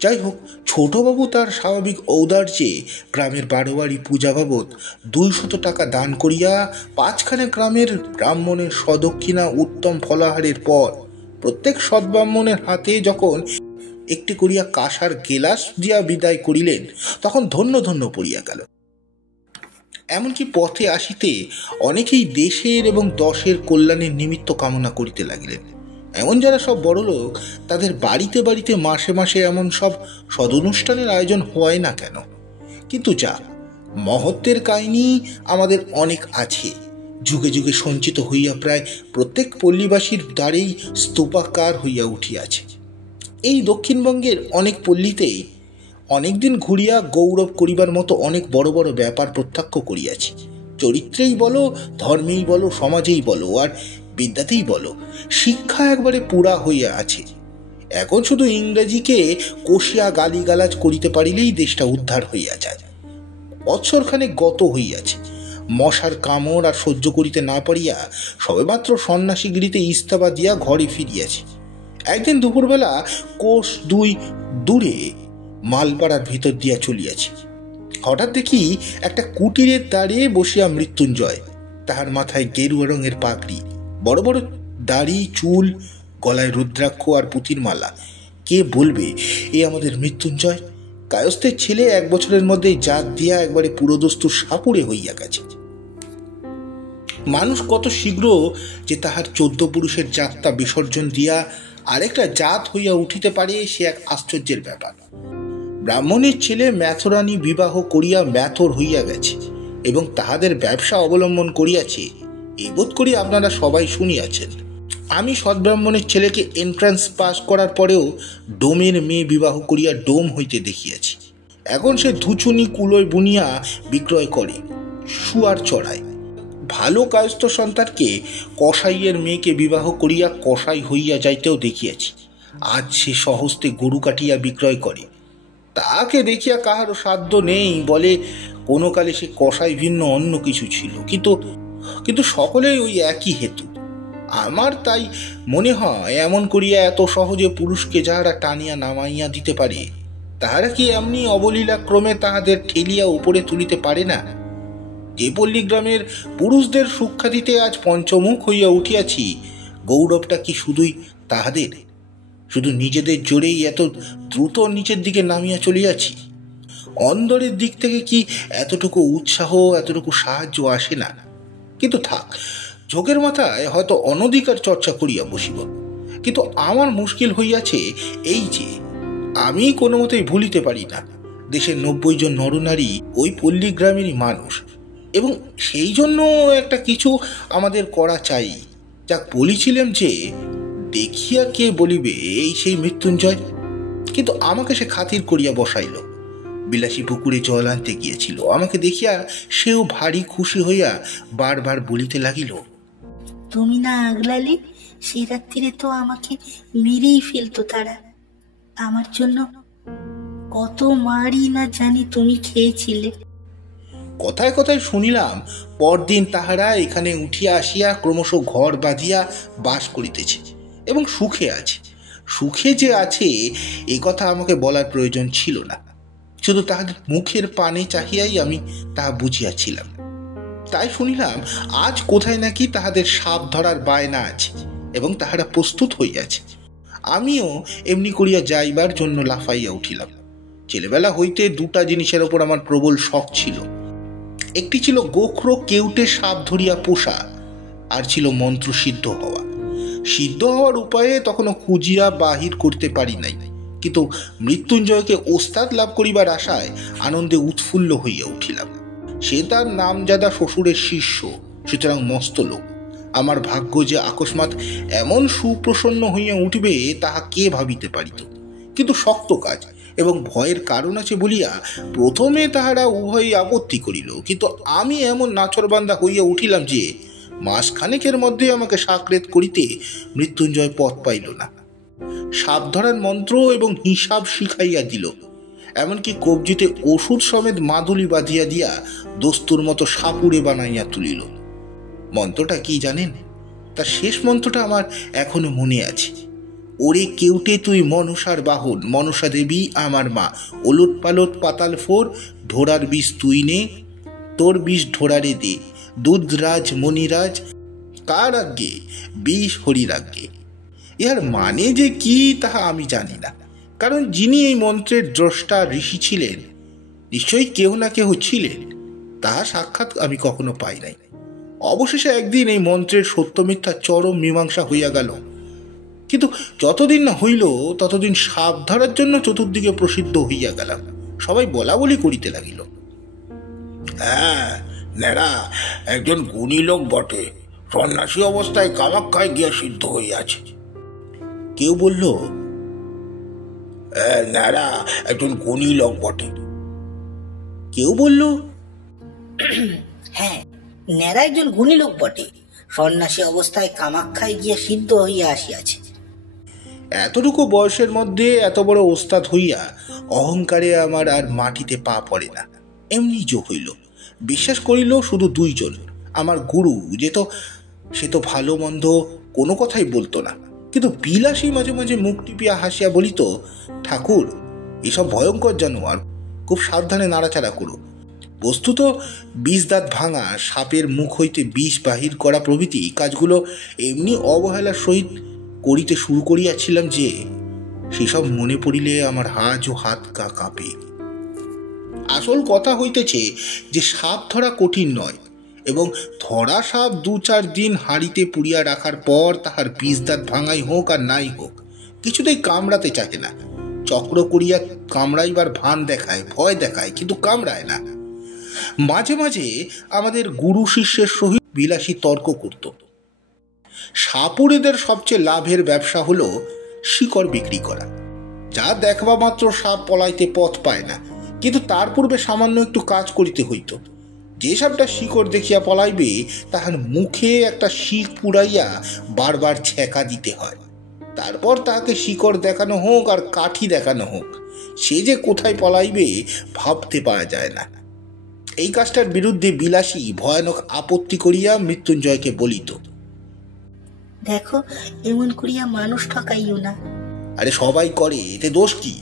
যাই হোক, ছোটবাবু তার স্বাভাবিক ঔদার্যে গ্রামের বারোয়ারি পূজা বাবদ 200 টাকা দান করিয়া 5খানা গ্রামের ব্রাহ্মণের সদক্ষিণা উত্তম ফলাহারের পর প্রত্যেক সদ্ব্রাহ্মণের হাতে যখন একটি করিয়া কাঁসার গেলাস দিয়া বিদায় করিলেন, তখন ধন্য ধন্য পড়িয়া গেল। এমনকি পথে আসিতে অনেকেই দেশের এবং দশের কল্যাণের নিমিত্ত কামনা করিতে লাগিলেন। এমন যারা সব বড় লোক, তাদের বাড়িতে বাড়িতে মাসে মাসে এমন সব সদনুষ্ঠানের আয়োজন হয় না কেন? কিন্তু যা মহত্বের কাহিনী আমাদের অনেক আছে, যুগে যুগে সঞ্চিত হইয়া প্রায় প্রত্যেক পল্লীবাসীর দ্বারেই স্তূপাকার হইয়া উঠিয়াছে। এই দক্ষিণবঙ্গের অনেক পল্লীতেই অনেকদিন ঘুরিয়া গৌরব করিবার মতো অনেক বড় বড় ব্যাপার প্রত্যক্ষ করিয়াছি। চরিত্রেই বলো, ধর্মেই বলো, সমাজেই বলো, আর বিদ্যাতেই বলো, শিক্ষা একবারে পুরা হইয়া আছে। এখন শুধু ইংরেজিকে কষিয়া গালিগালাজ করিতে পারিলেই দেশটা উদ্ধার হইয়া যায়। বৎসরখানে গত হইয়াছে, মশার কামড় আর সহ্য করিতে না পারিয়া সবেমাত্র সন্ন্যাসীগিরিতে ইস্তফা দিয়া ঘরে ফিরিয়াছি। একদিন দুপুরবেলা কোষ 2 দূরে মালপাড়ার ভিতর দিয়া চলিয়াছি। হঠাৎ দেখি একটা কুটিরের দ্বারে বসিয়া মৃত্যুঞ্জয়, তাহার মাথায় গেরুয়া রঙের পাগড়ি, বড় বড় দাড়ি, চুল, গলায় রুদ্রাক্ষ আর পুঁতির মালা। কে বলবে এ আমাদের মৃত্যুঞ্জয়? কায়স্থের ছেলে 1 বছরের মধ্যেই জাত দিয়া একবারে পুরোদস্তুর সাপুড়ে হইয়া গেছে। মানুষ কত শীঘ্র যে তাহার 14 পুরুষের জাতটা বিসর্জন দিয়া আরেকটা জাত হইয়া উঠিতে পারে, সে এক আশ্চর্যের ব্যাপার। ব্রাহ্মণের ছেলে ম্যাথরানি বিবাহ করিয়া ম্যাথর হইয়া গেছে এবং তাহাদের ব্যবসা অবলম্বন করিয়াছে, এই বোধ করি আপনারা সবাই শুনিয়াছেন। আমি সদ্ব্রাহ্মণের ছেলেকে এন্ট্রান্স পাস করার পরেও ডোমের মেয়ে বিবাহ করিয়া ডোম হইতে দেখিয়াছি। এখন সে ধুচুনি কুলোয় বুনিয়া বিক্রয় করে, শুয়ার চড়ায়। ভালো কায়স্থ সন্তানকে কসাইয়ের মেয়েকে বিবাহ করিয়া কসাই হইয়া যাইতেও দেখিয়াছি। আজ সে সহস্তে গরু কাটিয়া বিক্রয় করে। তাকে দেখিয়া কাহারও সাধ্য নেই বলে কোনো কালে সে কসাই ভিন্ন অন্য কিছু ছিল, কিন্তু সকলেই ওই একই হেতু। আমার তাই মনে হয় এমন করিয়া এত সহজে পুরুষকে যাহারা টানিয়া নামাইয়া দিতে পারে, তাহারা কি এমনি অবলীলাক্রমে তাহাদের ঠেলিয়া উপরে তুলিতে পারে না? যে পল্লীগ্রামের পুরুষদের সুখ্যাতিতে আজ পঞ্চমুখ হইয়া উঠিয়াছি, গৌরবটা কি শুধুই তাহাদের? শুধু নিজেদের জোরেই এত দ্রুত নিচের দিকে নামিয়া চলিয়াছি? অন্দরের দিক থেকে কি এতটুকু উৎসাহ, এতটুকু সাহায্য আসে না? কিন্তু থাক, ঝোঁকের মাথায় হয়তো অনধিকার চর্চা করিয়া বসিব। কিন্তু আমার মুশকিল হইয়াছে এই যে, আমি কোনো মতেই ভুলিতে পারি না দেশের 90 জন নরনারী ওই পল্লীগ্রামেরই মানুষ, এবং সেই জন্য একটা কিছু আমাদের করা চাই। যাক, বলিছিলাম যে দেখিয়া কে বলিবে এই সেই মৃত্যুঞ্জয়। কিন্তু আমাকে সে খাতির করিয়া বসাইল। বিলাসী পুকুরে জল আনতে গিয়েছিল, আমাকে দেখিয়া সেও ভারী খুশি হইয়া বারবার বলিতে লাগিল, তুমি না আগলালে, সে রাত্রিরে তো আমাকে মেরেই ফেলতো তারা। আমার জন্য কত মারই না জানি তুমি খেয়েছিলে। কথায় কথায় শুনিলাম পরদিন তাহারা এখানে উঠিয়া আসিয়া ক্রমশ ঘর বাঁধিয়া বাস করিতেছে এবং সুখে আছে। সুখে যে আছে এ কথা আমাকে বলার প্রয়োজন ছিল না। শুধু তাহাদের মুখের পানে চাহিয়াই আমি তাহা বুঝিয়াছিলাম। তাই শুনিলাম আজ কোথায় নাকি তাহাদের সাপ ধরার বায়না আছে এবং তাহারা প্রস্তুত হইয়াছে। আমিও এমনি করিয়া যাইবার জন্য লাফাইয়া উঠিলাম। ছেলেবেলা হইতে দুটা জিনিসের ওপর আমার প্রবল শখ ছিল। একটি ছিল গোখরো কেউটে সাপ ধরিয়া পোষা, আর ছিল মন্ত্র সিদ্ধ হওয়া। সিদ্ধ হওয়ার উপায়ে তখনও খুঁজিয়া বাহির করতে পারি নাই, কিন্তু মৃত্যুঞ্জয়কে ওস্তাদ লাভ করিবার আশায় আনন্দে উৎফুল্ল হইয়া উঠিলাম। সে তার নামজাদা শ্বশুরের শিষ্য, সুতরাং মস্ত লোক। আমার ভাগ্য যে আকস্মাৎ এমন সুপ্রসন্ন হইয়া উঠিবে তাহা কে ভাবিতে পারিত। কিন্তু শক্ত কাজ এবং ভয়ের কারণ আছে বলিয়া প্রথমে তাহারা উভয়ই আপত্তি করিল, কিন্তু আমি এমন নাচরবান্দা হইয়া উঠিলাম যে মাসখানেকের মধ্যে আমাকে সাকরেত করিতে মৃত্যুঞ্জয় পথ পাইল না। সাপ ধরার মন্ত্র এবং হিসাব শিখাইয়া দিল, এমনকি কবজিতে ওষুধ সমেত মাদুলি বাঁধিয়া দিয়া দস্তুর মতো সাপুড়ে বানাইয়া তুলিল। মন্ত্রটা কি জানেন? তার শেষ মন্ত্রটা আমার এখনো মনে আছে। ওরে কেউটে তুই মনসার বাহন, মনসা দেবী আমার মা, ওলট পালট পাতাল ফোর, ঢোড়ার বিষ তুই নে, তোর বিষ ঢোড়ারে দে, দুধরাজ মণিরাজ কার আজ্ঞে, বিষ হরির আজ্ঞে। ইহার মানে যে কি তাহা আমি জানি না, কারণ যিনি এই মন্ত্রের দ্রষ্টা ঋষি ছিলেন নিশ্চয়ই কেহ না কেহ ছিলেন, তাহা সাক্ষাৎ আমি কখনো পাই নাই। অবশেষে একদিন এই মন্ত্রের সত্য মিথ্যা চরম মীমাংসা হইয়া গেল, কিন্তু যতদিন না হইল ততদিন সাপ ধরার জন্য চতুর্দিকে প্রসিদ্ধ হইয়া গেলাম। সবাই বলা বলি করিতে লাগিল, হ্যাঁ নেড়া একজন গুণী লোক বটে, সন্ন্যাসী অবস্থায় কামাখ্যায় গিয়া সিদ্ধ হইয়াছে। কেউ বলল, নেড়া একজন গুণী লোক বটে। কেউ বলল, হ্যাঁ ন্যাড়া একজন গুণী লোক বটে, সন্ন্যাসী অবস্থায় কামাখ্যায় গিয়া সিদ্ধ হইয়া আসিয়াছে। এতটুকু বয়সের মধ্যে এত বড় ওস্তাদ হইয়া অহংকারে আমার আর মাটিতে পা পড়ে না, এমনি যোগ হইল। বিশ্বাস করিল শুধু দুইজন, আমার গুরু সে তো ভালো মন্দ কোনো কথাই বলতো না, কিন্তু বিলাসী মাঝে মাঝে মুখ টিপিয়া হাসিয়া বলিত, ঠাকুর এসব ভয়ঙ্কর জানোয়ার, খুব সাবধানে নাড়াচাড়া করো। বস্তুত বিষ দাঁত ভাঙা, সাপের মুখ হইতে বিষ বাহির করা প্রভৃতি কাজগুলো এমনি অবহেলার সহিত করিতে শুরু করিয়াছিলাম যে সেসব মনে পড়িলে আমার হাত গা কাঁপে। আসল কথা হইতেছে যে সাপ ধরা কঠিন নয়, এবং ধরা সাপ 2-4 দিন হাঁড়িতে পুড়িয়া রাখার পর তাহার বিষ দাঁত ভাঙাই হোক আর নাই হোক কিছুতেই কামড়াতে চাহে না। চক্র করিয়া কামড়াইবার ভান দেখায়, ভয় দেখায়, কিন্তু কামড়ায় না। মাঝে মাঝে আমাদের গুরু শিষ্যের সহিত বিলাসী তর্ক করত। সাপুড়েদের সবচেয়ে লাভের ব্যবসা হলো শিকড় বিক্রি করা, যা দেখবা মাত্র সাপ পলাইতে পথ পায় না, কিন্তু তার পূর্বে সামান্য একটু কাজ করিতে হইত। যে সাপটা শিকড় দেখিয়া পলাইবে তাহার মুখে একটা শিক পুড়াইয়া বারবার ছ্যাঁকা দিতে হয়, তারপর তাহাকে শিকড় দেখানো হোক আর কাঠি দেখানো হোক, সে যে কোথায় পলাইবে ভাবতে পারা যায় না। এই কাজটার বিরুদ্ধে বিলাসী ভয়ানক আপত্তি করিয়া মৃত্যুঞ্জয়কে বলিত, দেখো এমন করিয়া মানুষ ঠকাইও না। আরে সবাই করে, এতে দোষ কি?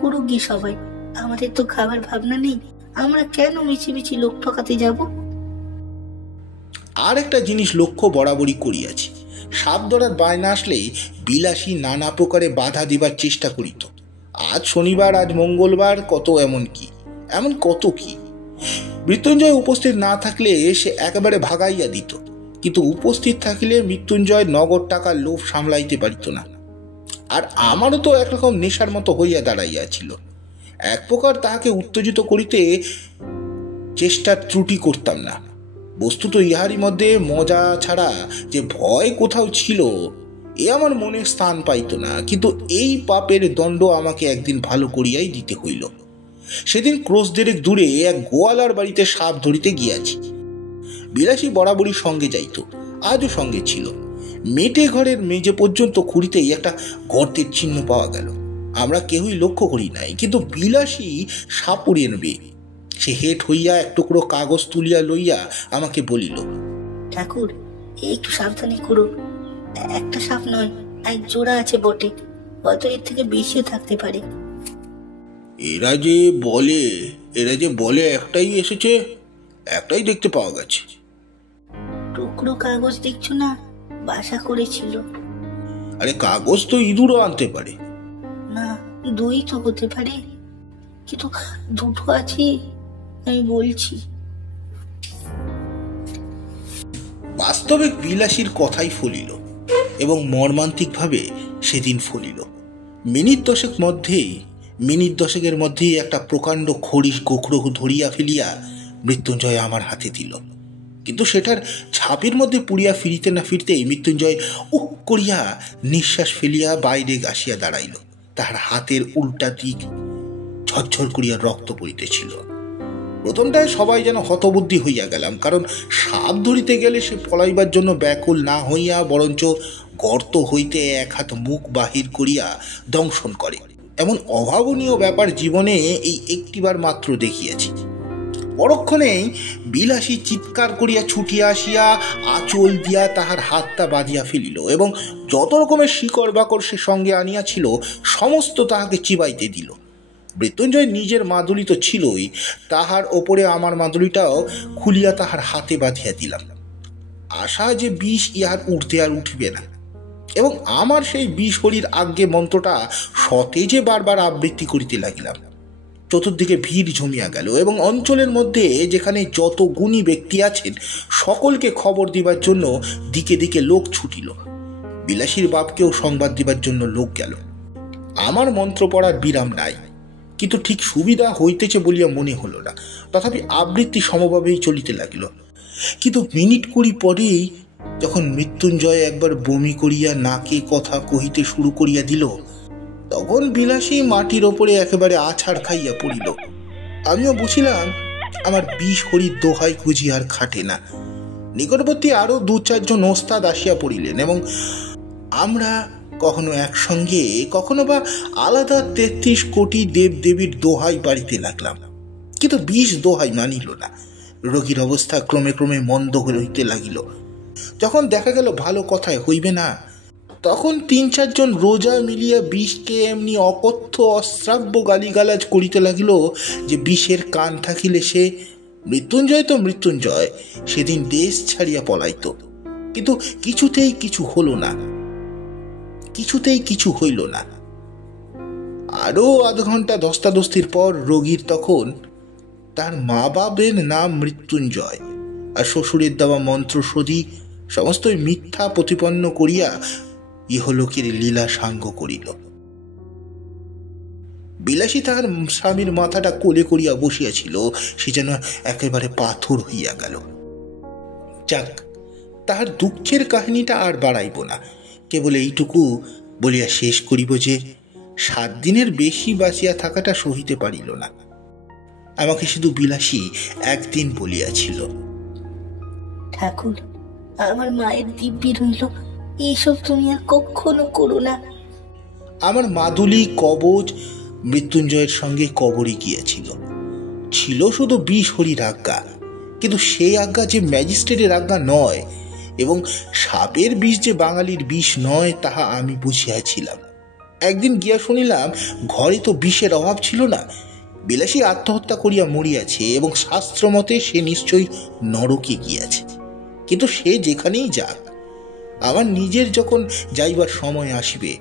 করুক গি সবাই, আমাদের তো খাবার ভাবনা নেই, আমরা কেন মিছিমিছি লোক ঠকাতে যাব? আর একটা জিনিস লক্ষ্য বরাবরই করিয়াছি, সাপ ধরার বায়না আসলেই বিলাসী নানা প্রকারে বাধা দিবার চেষ্টা করিত। আজ শনিবার, আজ মঙ্গলবার, এমন কত কি। মৃত্যুঞ্জয় উপস্থিত না থাকলে সে একেবারে ভাগাইয়া দিত, কিন্তু উপস্থিত থাকিলে মৃত্যুঞ্জয় নগদ টাকার লোভ সামলাইতে পারিত না। আর আমারও তো একরকম নেশার মতো হইয়া দাঁড়াইয়াছিল। এক প্রকার তাহাকে উত্তেজিত করিতে চেষ্টার ত্রুটি করতাম না। বস্তুত ইহারই মধ্যে মজা ছাড়া যে ভয় কোথাও ছিল এ আমার মনে স্থান পাইত না, কিন্তু এই পাপের দণ্ড আমাকে একদিন ভালো করিয়াই দিতে হইল। সেদিন ক্রোশ 1.5 দূরে এক গোয়ালার বাড়িতে সাপ ধরিতে গিয়াছি। বিলাসী বরাবরই সঙ্গে যাইত, আজও সঙ্গে ছিল। মেটে ঘরের মেঝে পর্যন্ত খুঁড়িতেই একটা গর্তের চিহ্ন পাওয়া গেল। আমরা কেউই লক্ষ্য করি নাই, কিন্তু বিলাসী সাপ উড়িয়ে নেবে। সে হেট হইয়া এক টুকরো কাগজ তুলিয়া লইয়া আমাকে বলিল, ঠাকুর একটু সাবধানে করো, একটা সাপ নয়, এক জোড়া আছে বটে, হয়তো এর থেকে বেশিও থাকতে পারে। এরা যে বলে এরা যে বলে একটাই এসেছে, একটাই দেখতে পাওয়া গেছে। টুকরো কাগজ দেখছো না, বাসা করেছিল। আরে কাগজ তো ইঁদুরও আনতে পারে। না, দুই তো হতে পারে, কিন্তু দুটো আছে আমি বলছি। বাস্তবে বিলাসীর কথাই ফলিল এবং মর্মান্তিকভাবে সেদিন ফলিল। মিনিট দশেকের মধ্যেই একটা প্রকাণ্ড খড়ি গোখরো ধরিয়া ফেলিয়া মৃত্যুঞ্জয় আমার হাতে দিল। কিন্তু সেটার ছাপের মধ্যে পুড়িয়া ফিরিতে না ফিরতেই মৃত্যুঞ্জয় উহ করিয়া নিঃশ্বাস ফেলিয়া বাইরে আসিয়া দাঁড়াইল। তাহার হাতের উল্টা দিক ঝরঝর করিয়া রক্ত পড়িতেছিল। প্রথমটায় সবাই যেন হতবুদ্ধি হইয়া গেলাম, কারণ সাপ ধরিতে গেলে সে পলাইবার জন্য ব্যাকুল না হইয়া বরঞ্চ গর্ত হইতে এক হাত মুখ বাহির করিয়া দংশন করে। এমন অভাবনীয় ব্যাপার জীবনে এই একটিবার মাত্র দেখিয়াছি। পরক্ষণেই বিলাসী চিৎকার করিয়া ছুটিয়া আসিয়া আঁচল দিয়া তাহার হাতটা বাঁধিয়া ফেলিল এবং যত রকমের শিকড় বাকড় সে সঙ্গে আনিয়াছিল সমস্ত তাহাকে চিবাইতে দিল। মৃত্যুঞ্জয় নিজের মাদুলি তো ছিলই, তাহার ওপরে আমার মাদুলিটাও খুলিয়া তাহার হাতে বাঁধিয়া দিলাম, আশা যে বিষ ইহার উঠতে আর উঠিবে না। এবং আমার সেই বিষ হরির আজ্ঞে মন্ত্রটা সতেজে বারবার আবৃত্তি করিতে লাগিলাম। চতুর্দিকে ভিড় জমিয়া গেল এবং অঞ্চলের মধ্যে যেখানে যত গুণী ব্যক্তি আছেন সকলকে খবর দিবার জন্য দিকে দিকে লোক ছুটিল। বিলাসীর বাপকেও সংবাদ দিবার জন্য লোক গেল। আমার মন্ত্র পড়ার বিরাম নাই, কিন্তু ঠিক সুবিধা হইতেছে বলিয়া মনে হলো না। তথাপি আবৃত্তি সমভাবেই চলিতে লাগিল। কিন্তু মিনিট 20 পরেই যখন মৃত্যুঞ্জয় একবার বমি করিয়া নাকে কথা কহিতে শুরু করিয়া দিল, তখন বিলাসী মাটির ওপরে একেবারে আছাড় খাইয়া পড়িল। আমিও বুঝিলাম আমার বিষ হরির দোহাই খুঁজি আর খাটে না। নিকটবর্তী আরো 2-4 জন ওস্তাদ আসিয়া পড়িলেন এবং আমরা কখনো একসঙ্গে কখনো বা আলাদা 33 কোটি দেব দেবীর দোহাই বাড়িতে লাগলাম, কিন্তু বিষ দোহাই মানিল না। রোগীর অবস্থা ক্রমে ক্রমে মন্দ হইতে লাগিল। যখন দেখা গেল ভালো কথায় হইবে না, তখন 3-4 জন রোজা মিলিয়া বিষকে এমনি অকথ্য অশ্রাব্য গালিগালাজ করিতে লাগিল যে বিষের কান থাকিলে সে মৃত্যুঞ্জয় তো মৃত্যুঞ্জয় সেদিন দেশ ছাড়িয়া পলাইত। কিন্তু কিছুতেই কিছু হলো না, কিছুতেই কিছু হইল না। আরো আধ ঘন্টা ধস্তাধস্তির পর রোগীর তখন তার মা বাবের নাম মৃত্যুঞ্জয় আর শ্বশুরের দেওয়া মন্ত্রশোধী সমস্তই মিথ্যা প্রতিপন্ন করিয়া ইহলোকের লীলা সাঙ্গ করিল। বিলাসী তাহার স্বামীর মাথাটা কোলে করিয়া বসিয়াছিল, সে যেন একেবারে পাথর হইয়া গেল। যাক, তাহার দুঃখের কাহিনীটা আর বাড়াইব না, কেবল এইটুকু বলিয়া শেষ করিব যে 7 দিনের বেশি বাঁচিয়া থাকাটা সহিতে পারিল না। আমাকে শুধু বিলাসী একদিন বলিয়াছিল, ঠাকুর, আমার মায়ের দিব্যি রইল, এইসব তুমি আর কখনো করো না। আমার মাদুলি কবচ মৃত্যুঞ্জয়ের সঙ্গে কবরে গিয়েছিল। ছিল শুধু বিষ হরির আজ্ঞা, কিন্তু সেই আজ্ঞা যে ম্যাজিস্ট্রেটের আজ্ঞা নয় এবং সাপের বিষ যে বাঙালির বিষ নয় তাহা আমি বুঝিয়াছিলাম। একদিন গিয়া শুনিলাম ঘরে তো বিষের অভাব ছিল না, বিলাসী আত্মহত্যা করিয়া মরিয়াছে এবং শাস্ত্র মতে সে নিশ্চয়ই নরকে গিয়াছে। কিন্তু সে যেখানেই যাক, আমার নিজের যখন যাইবার সময় আসিবে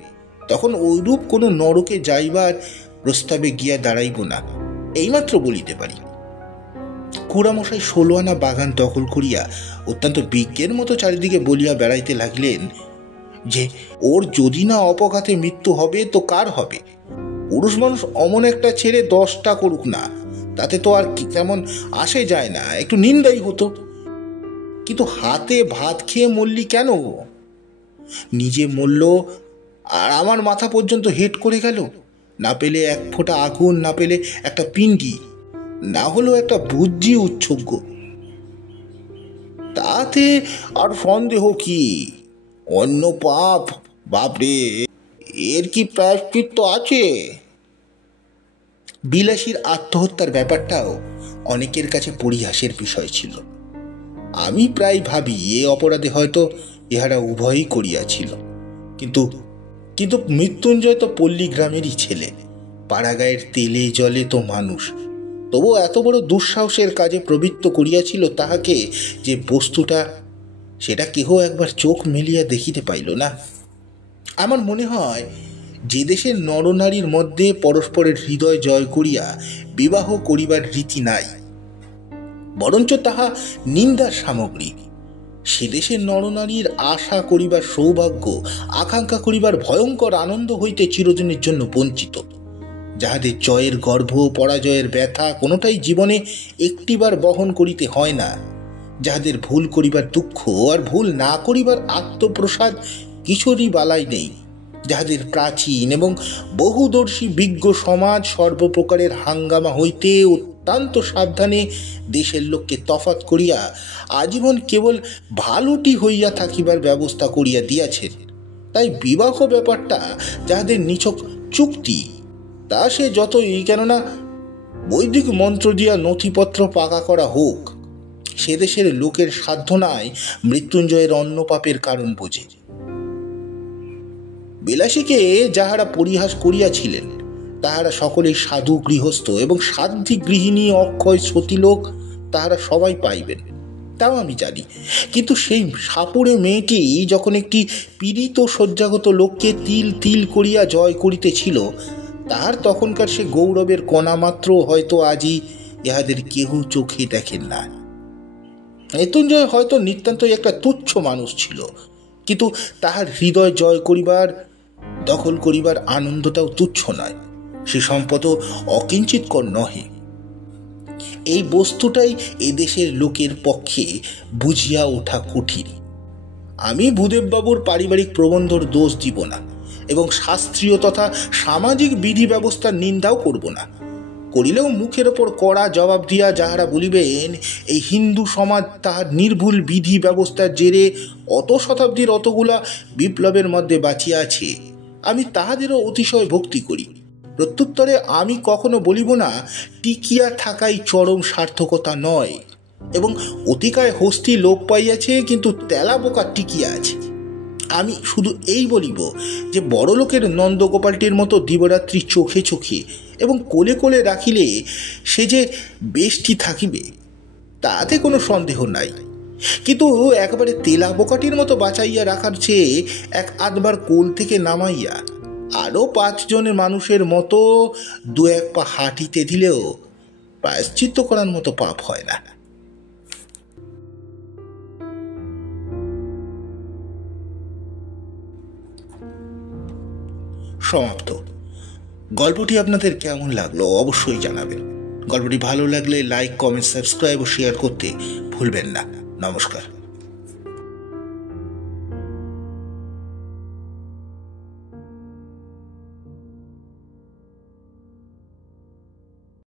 তখন ওইরূপ কোনো নরকে যাইবার প্রস্তাবে গিয়া দাঁড়াইব না, এইমাত্র বলিতে পারি। কুড়ামশাই 16 আনা বাগান দখল করিয়া অত্যন্ত বিজ্ঞের মতো চারিদিকে বলিয়া বেড়াইতে লাগিলেন যে ওর যদি না অপঘাতে মৃত্যু হবে তো কার হবে? পুরুষ মানুষ অমন একটা ছেড়ে 10টা করুক না, তাতে তো আর তেমন আসে যায় না, একটু নিন্দাই হতো। কিন্তু হাতে ভাত খেয়ে মরলি কেন? নিজে মরল আর আমার মাথা পর্যন্ত হেট করে গেল। না পেলে 1 ফোঁটা আগুন, না পেলে একটা পিণ্ডি, না হলো একটা বুজ্জি উচ্ছ্বজ্ঞ। তাতে আর সন্দেহ কি? অন্য পাপ, বাপরে, এর কি প্রায়শ্চিত্ত আছে? বিলাসীর আত্মহত্যার ব্যাপারটাও অনেকের কাছে পরিহাসের বিষয় ছিল। আমি প্রায় ভাবি এ অপরাধে হয়তো ইহারা উভয়ই করিয়াছিল। কিন্তু কিন্তু মৃত্যুঞ্জয় তো পল্লী গ্রামেরই ছেলে, পাড়াগায়ের তেলে জলে তো মানুষ, তবু এত বড় দুঃসাহসের কাজে প্রবৃত্ত করিয়াছিল তাহাকে যে বস্তুটা, সেটা কেহ একবার চোখ মেলিয়া দেখিতে পাইল না। আমার মনে হয় যে দেশের নরনারীর মধ্যে পরস্পরের হৃদয় জয় করিয়া বিবাহ করিবার রীতি নাই, বরঞ্চ তাহা নিন্দার সামগ্রী, সে দেশের নরনারীর আশা করিবার সৌভাগ্য, আকাঙ্ক্ষা করিবার ভয়ঙ্কর আনন্দ হইতে চিরদিনের জন্য বঞ্চিত, যাহাদের জয়ের গর্ভ, পরাজয়ের ব্যথা কোনোটাই জীবনে একটিবার বহন করিতে হয় না, যাহাদের ভুল করিবার দুঃখ আর ভুল না করিবার আত্মপ্রসাদ কিছুরই বালাই নেই, যাহাদের প্রাচীন এবং বহুদর্শী বিজ্ঞ সমাজ সর্বপ্রকারের হাঙ্গামা হইতে অত্যন্ত সাবধানে দেশের লোককে তফাৎ করিয়া আজীবন কেবল ভালোটি হইয়া থাকিবার ব্যবস্থা করিয়া দিয়াছেন। তাই বিবাহ ব্যাপারটা যাহাদের নিছক চুক্তি, তা সে যতই কেননা বৈদিক মন্ত্র দিয়া নথিপত্র পাকা করা হোক, সে দেশের লোকের সাধ্য নাই মৃত্যুঞ্জয়ের অন্য পাপের কারণ বোঝে। বিলাসীকে যাহারা পরিহাস করিয়াছিলেন তাহারা সকলেই সাধু গৃহস্থ এবং সাধ্বী গৃহিণী, অক্ষয় সতীলোক, তাহারা সবাই পাইবেন, তাও আমি জানি। কিন্তু সেই সাপুড়ে মেয়েটি যখন একটি পীড়িত শয্যাগত লোককে তিল তিল করিয়া জয় করিতেছিল, তাহার তখনকার সে গৌরবের কণা মাত্র হয়তো আজই ইহাদের কেহ চোখে দেখেন না। মৃত্যুঞ্জয় হয়তো নিতান্তই একটা তুচ্ছ মানুষ ছিল, কিন্তু তাহার হৃদয় জয় করিবার, দখল করিবার আনন্দটাও তুচ্ছ নয়, সে সম্পদও অকিঞ্চিৎকর নহে। এই বস্তুটাই এদেশের লোকের পক্ষে বুঝিয়া ওঠা কঠিন। আমি ভূদেববাবুর পারিবারিক প্রবন্ধর দোষ দিব না এবং শাস্ত্রীয় তথা সামাজিক বিধি ব্যবস্থার নিন্দাও করব না, করিলেও মুখের ওপর কড়া জবাব দিয়া যাহারা বলিবেন এই হিন্দু সমাজ তাহার নির্ভুল বিধি ব্যবস্থার জেরে অত শতাব্দীর অতগুলা বিপ্লবের মধ্যে বাঁচিয়া আছে, আমি তাহাদেরও অতিশয় ভক্তি করি। প্রত্যুত্তরে আমি কখনো বলিব না টিকিয়া থাকাই চরম সার্থকতা নয়, এবং অতিকায় হস্তি লোপ পাইয়াছে কিন্তু তেলা বোকা টিকিয়া আছে। আমি শুধু এই বলিব যে বড়লোকের নন্দগোপালটির মতো দিবরাত্রি চোখে চোখে এবং কোলে কোলে রাখিলে সে যে বেশটি থাকিবে তাতে কোনো সন্দেহ নাই, কিন্তু একেবারে তেলা বোকাটির মতো বাঁচাইয়া রাখার চেয়ে এক আধবার কোল থেকে নামাইয়া আরও 5 জনের মানুষের মতো 2-1 পা হাঁটিতে দিলেও প্রায়শ্চিত্ত করার মতো পাপ হয় না। সমাপ্ত। গল্পটি আপনাদের কেমন লাগলো অবশ্যই জানাবেন। গল্পটি ভালো লাগলে লাইক, কমেন্ট, সাবস্ক্রাইব ও শেয়ার করতে ভুলবেন না। নমস্কার।